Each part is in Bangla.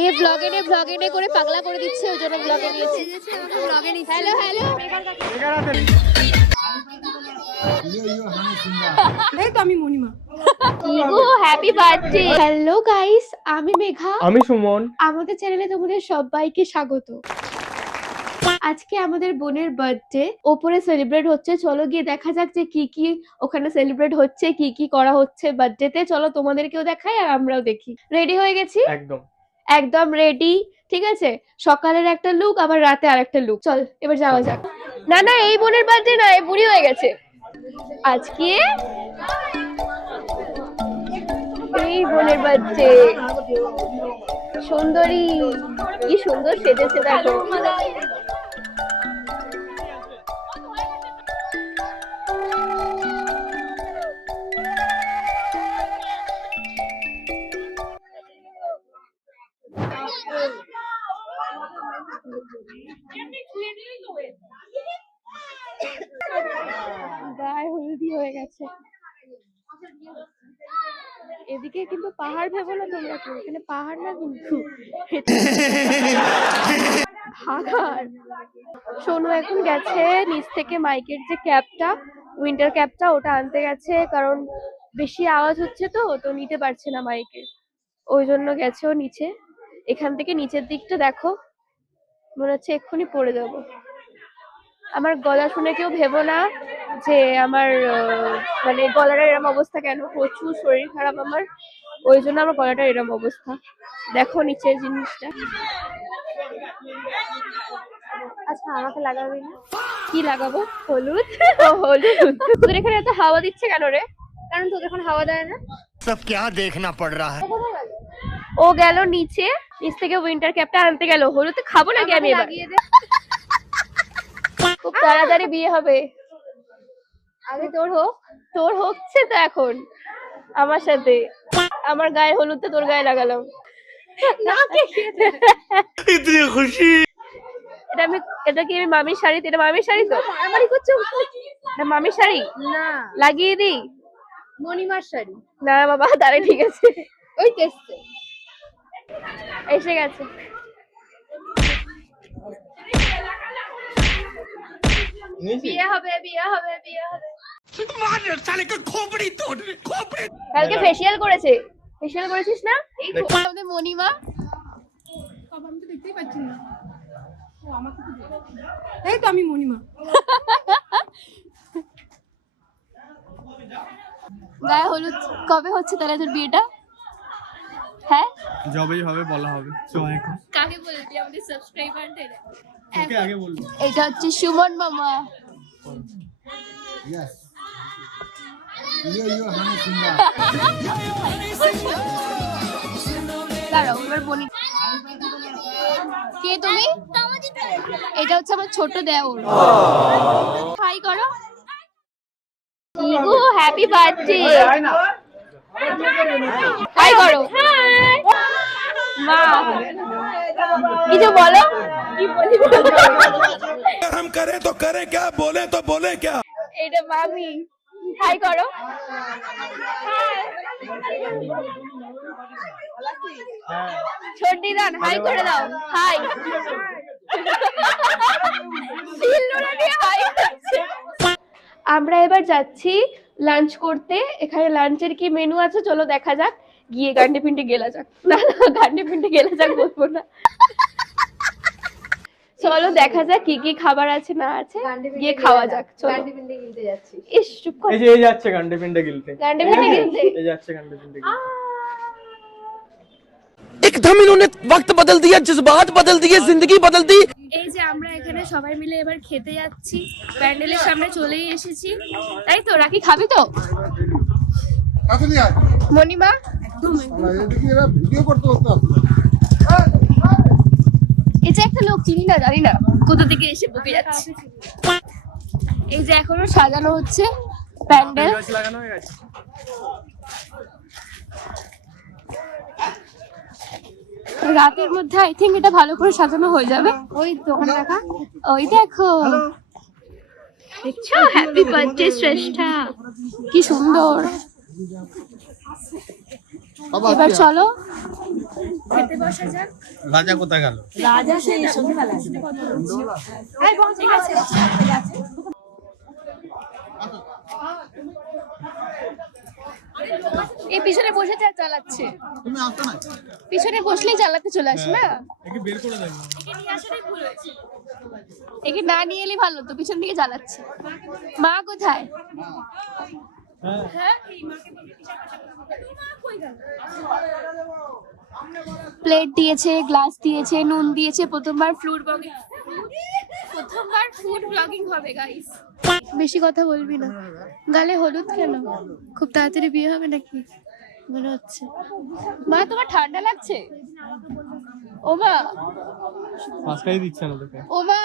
এই ব্লগে নে করে পাগলা করে দিচ্ছে, ওই জন্য ব্লগে নিয়েছি। হ্যালো হ্যালো, এই তো আমি Monima. Ego happy birthday. Hello guys, আমি মেঘা, আমি সুমন। আমাদের চ্যানেলে তোমাদের সবাইকে স্বাগত। আজকে আমাদের বোনের বার্থডে, ওপরে সেলিব্রেট হচ্ছে। চলো গিয়ে দেখা যাক যে কি কি ওখানে সেলিব্রেট হচ্ছে, কি কি করা হচ্ছে বার্থডেতে। চলো তোমাদেরকেও দেখাই আর আমরাও দেখি। রেডি হয়ে গেছি, একদম একদম রেডি। ঠিক আছে, সকালের একটা লুক, আবার রাতে আর একটা লুক। চল এবার যাওয়া যাক। না না, এই বোনের বার্থডে না, এই বুড়ি হয়ে গেছে আজকে। এই বোনের বার্থডে, সুন্দরী, কি সুন্দর সেজেছে দেখো। গায়ে হলুদি হয়ে গেছে। এদিকে কিন্তু পাহাড় ভেবো না তোমরা, কেউ এখানে পাহাড় না কিন্তু পাহাড়। সোনু এখন গেছে নিচ থেকে মাইকের যে ক্যাপটা, উইন্টার ক্যাপটা, ওটা আনতে গেছে, কারণ বেশি আওয়াজ হচ্ছে তো তো নিতে পারছে না মাইকে, ওই জন্য গেছে ও নিচে। এখান থেকে নিচের দিকটা দেখো, মনে হচ্ছে এক্ষুনি পড়ে যাব। আমার গলা শুনে কেউ ভেবো না যে আমার মানে গলার এরম অবস্থা কেন, প্রচুর শরীর খারাপ আমার, ওই জন্য আমার গলাটা এরম অবস্থা। দেখো নিচের জিনিসটা। আচ্ছা আমাকে লাগাবি না? কি লাগাবো? হলুদ। ও হলুদ। তোদের এখানে এত হাওয়া দিচ্ছে কেন রে? কারণ তোদের এখন হাওয়া দেয় না। सब क्या देखना पड़ रहा है। ও গেল নিচে, নিচ থেকে উইন্টার ক্যাপটা আনতে গেল। হলুদ খাবো নাকি আমি এবার? খুব তাড়াতাড়ি বিয়ে হবে, আগে তোর হোক। তোর হচ্ছে তো এখন আমার সাথে। আমার গায়ে হলুদটা তোর গায়ে লাগালাম। इतनी खुशी। এটা কি আমি মামির শাড়ি? এটা মামির শাড়ি তো? মারামারি করছো? এটা মামির শাড়ি না, লাগিয়ে দি। মনিমার শাড়ি না বাবা, তাহলে ঠিক আছে। ওই তেসছে এসে গেছে। বিয়ে হবে, বিয়ে হবে, বিয়ে হবে। কালকে ফেসিয়াল করেছে। ফেসিয়াল করেছিস না? এই তো আমাদের মনিমা। আমি তো দেখতেই পাচ্ছি না। ও আমাকে তো এই তো আমি মনিমা। গায়ে হলুদ কবে হচ্ছে তাহলে তোর বিয়েটা? হ্যাঁ যবেই হবে বলা হবে। কাকে বলবি? আমাদের সাবস্ক্রাইবারদের। ওকে আগে বলবো। এটা হচ্ছে সুমন মামা। Yes. You honey singer. দাঁড়াও এবার বলি। কে তুমি? এটা হচ্ছে আমার ছোট দেওর। হাই করো। Ego happy birthday. হাই করো। মা কিছু বলো। কি বলি? हम करें तो करें क्या, बोले तो बोले क्या। এটা মামি। হাই করো। ছোটি দান হাই করে দাও। হাই। আমরা এবার যাচ্ছি লাঞ্চ করতে। এখানে লাঞ্চের কি মেনু আছে চলো দেখা যাক। গিয়ে গান্ডে পিন্ডে গেলা যাক। না না, গান্ডে পিন্ডে গেলা যাক বলবো না। চলো দেখা যাক কি কি খাবার আছে না আছে, গিয়ে খাওয়া যাক। চলো গান্ডে পিন্ডে গিলতে যাচ্ছি। ইস চুপ কর। এই যে এই যাচ্ছে গান্ডে পিন্ডে গিলতে। গান্ডে পিন্ডে গিলতে এই যাচ্ছে গান্ডে পিন্ডে গিলতে। एकदम इन्होंने वक्त बदल दिया, जज्बात बदल दिए, जिंदगी बदल दी। এই যে আমরা এখানে সবাই মিলে এবার খেতে যাচ্ছি, প্যান্ডেলের সামনে চলেই এসেছি। তাই তো? রাখি খাবি তো? মনিমা ভিডিও করতে হতো। এই যে একটা লোক চিনি না, জানি না কোথা থেকে এসে বকে যাচ্ছে। এই যে এখনো সাজানো হচ্ছে প্যান্ডেল। গাছ লাগানো হয়ে গেছে। রাতের মধ্যে আই থিঙ্ক এটা ভালো করে সাজানো হয়ে যাবে। ওই তো ওখানে দেখা, ওই দেখো দেখছো? হ্যাপি বার্থডে শ্রেষ্ঠা, কি সুন্দর। এবার চলো খেতে বসা যাক। রাজা কোথায় গেল? রাজা সেই সন্ধ্যাবেলা আসবে। ঠিক আছে। এই পিছনে বসে চালাচ্ছে, তুমি আসো না। পিছনে বসলেই চালাতে চলে আসে না। একে বের করে দেন। একে নিয়ে আসাটাই ভুল হয়েছে। একে না নিয়ে এলে ভালো, তো পিছন দিকে চালাচ্ছে। মা কোথায়? হ্যাঁ প্লেট দিয়েছে, গ্লাস দিয়েছে, নুন দিয়েছে। প্রথমবার ফুড ব্লগিং হবে গাইস। বেশি কথা বলবি না। গালে হলুদ কেন? খুব তাড়াতাড়ি বিয়ে হবে নাকি মনে হচ্ছে? মা তোমার ঠান্ডা লাগছে? ও মা, মাস্কাই দিচ্ছে না তোকে। ও মা,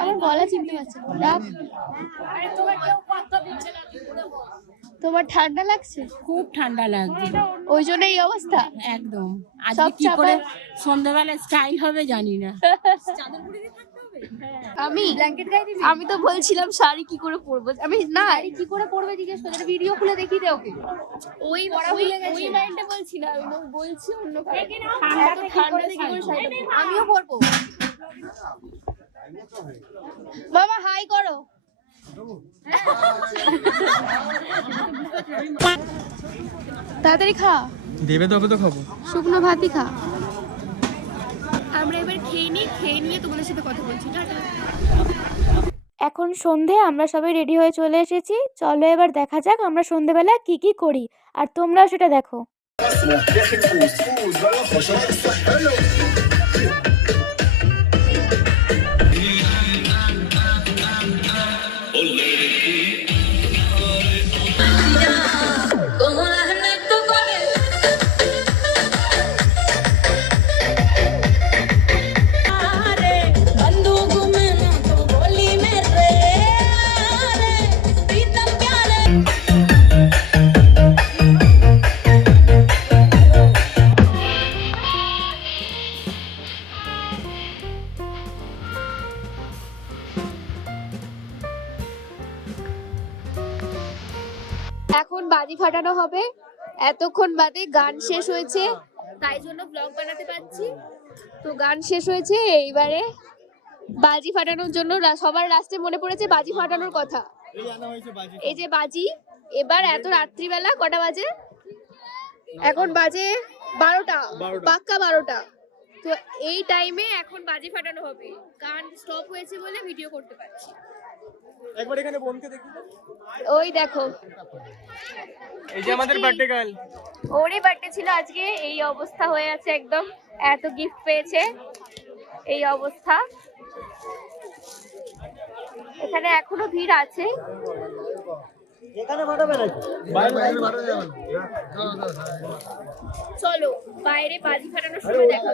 আমার গলা চিনতে পারছে না। তোমার ঠান্ডা লাগছে? খুব ঠান্ডা লাগছে, ওই জন্য এই অবস্থা। একদম। সব আজকে কি করে সন্ধ্যাবেলা স্টাইল হবে জানি না। আমি তো বলছিলাম শাড়ি কি করে পরবো। আমি না কি করে পরবে জিজ্ঞেস করছি, ভিডিও খুলে দেখি দে ওকে। ওই মাইন্ডে বলছি না, আমি বলছি অন্য ঠান্ডাতে কি করে শাড়ি পরবো। আমিও পরবো। মামা হাই করো। তাড়াতাড়ি খা, দেবে তবে তো খাবো। শুকনো ভাতই খা। আমরা এবার খেয়ে নিয়ে তোমাদের সাথে কথা বলছি। এখন সন্ধে, আমরা সবাই রেডি হয়ে চলে এসেছি। চলো এবার দেখা যাক আমরা সন্ধেবেলা কি কি করি, আর তোমরাও সেটা দেখো। এখন বাজি ফাটানো হবে। এতক্ষণ বাদে গান শেষ হয়েছে, তাই জন্য ব্লগ বানাতে পারছি। তো গান শেষ হয়েছে, এইবারে বাজি ফাটানোর জন্য সবার লাস্টে মনে পড়েছে বাজি ফাটানোর কথা। এই যে বাজি, এবার এত রাত্রিবেলা কটা বাজে? এখন বাজে 12টা, পাক্কা 12টা। তো এই টাইমে এখন বাজি ফাটানো হবে। গান স্টপ হয়েছে বলে ভিডিও করতে পারছি। একবার এখানে বোনকে দেখি। ওই দেখো, এই যে আমাদের বার্থডে গার্ল। ওরই বার্থডে ছিল আজকে, এই অবস্থা হয়ে আছে একদম। এত গিফট পেয়েছে, এই অবস্থা। এখানে এখনো ভিড় আছে। চলো বাইরে বাজি ফাটানোর সময় দেখা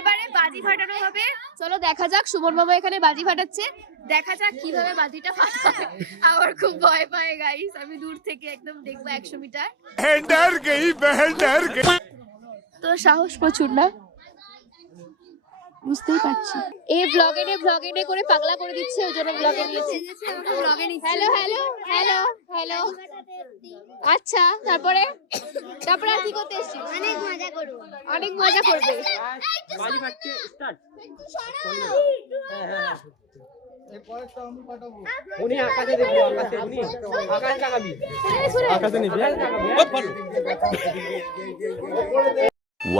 এবারে বাজি ফাটানো হবে। চলো দেখা যাক। সুমন মামা এখানে বাজি ফাটাচ্ছে, দেখা যাক কিভাবে বাজিটা ফাটায়। আমার খুব ভয় পায় গাইস, আমি দূর থেকে একদম দেখবো 100 মিটার। তো সাহস প্রচুর না, বুঝতেই পারছি। এই ব্লগে করে পাগলা করে দিচ্ছে, ওই জন্য ব্লগে নিয়েছি। Hello hello hello hello. আচ্ছা, তারপরে আর কি করতে এসেছিস? অনেক মজা করবে। বাজি ফাটছে, স্টার্ট। উনি আকাশে দেখবি, আকাশে উনি আকাশ লাগাবি, আকাশে নিবি।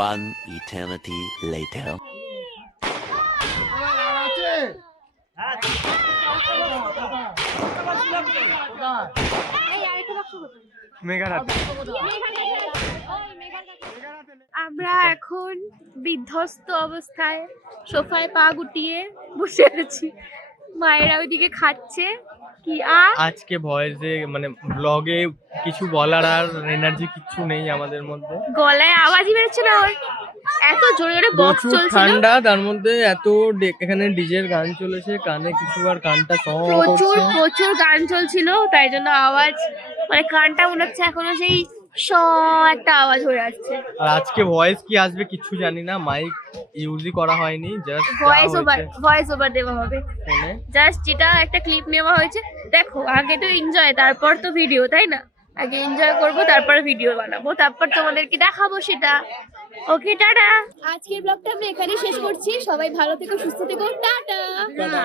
One eternity later. আমরা এখন বিধ্বস্ত অবস্থায় সোফায় পা গুটিয়ে বসে আছি। মায়েরা ওইদিকে খাচ্ছে কি। আজকে ভয়েসে মানে ব্লগে কিছু বলার আর এনার্জি কিছু নেই আমাদের মধ্যে। গলায় আওয়াজই বেরোচ্ছে না, এত জোরে জোরে বক্স প্রচুর চলছিল। ঠান্ডা, তার মধ্যে এত এখানে ডিজের গান চলেছে, কানে কিছু আর কানটা প্রচুর গান চলছিল, তাই জন্য আওয়াজ মানে কানটা মনে হচ্ছে এখনো সেই একটা আওয়াজ হয়ে আসছে। আর আজকে ভয়েস কি আসবে কিছু জানি না, মাইক ইউজই করা হয়নি, জাস্ট ভয়েস ওভার দেওয়া হবে। জাস্ট যেটা একটা ক্লিপ নেওয়া হয়েছে। দেখো আগে তো এনজয়, তারপর তো ভিডিও, তাই না? আগে এনজয় করব, তারপর ভিডিও বানাবো, তারপর তোমাদেরকে দেখাবো সেটা। ওকে, টাটা। আজকের ব্লগটা আমরা এখানেই শেষ করছি। সবাই ভালো থেকো, সুস্থ থেকো, টাটা।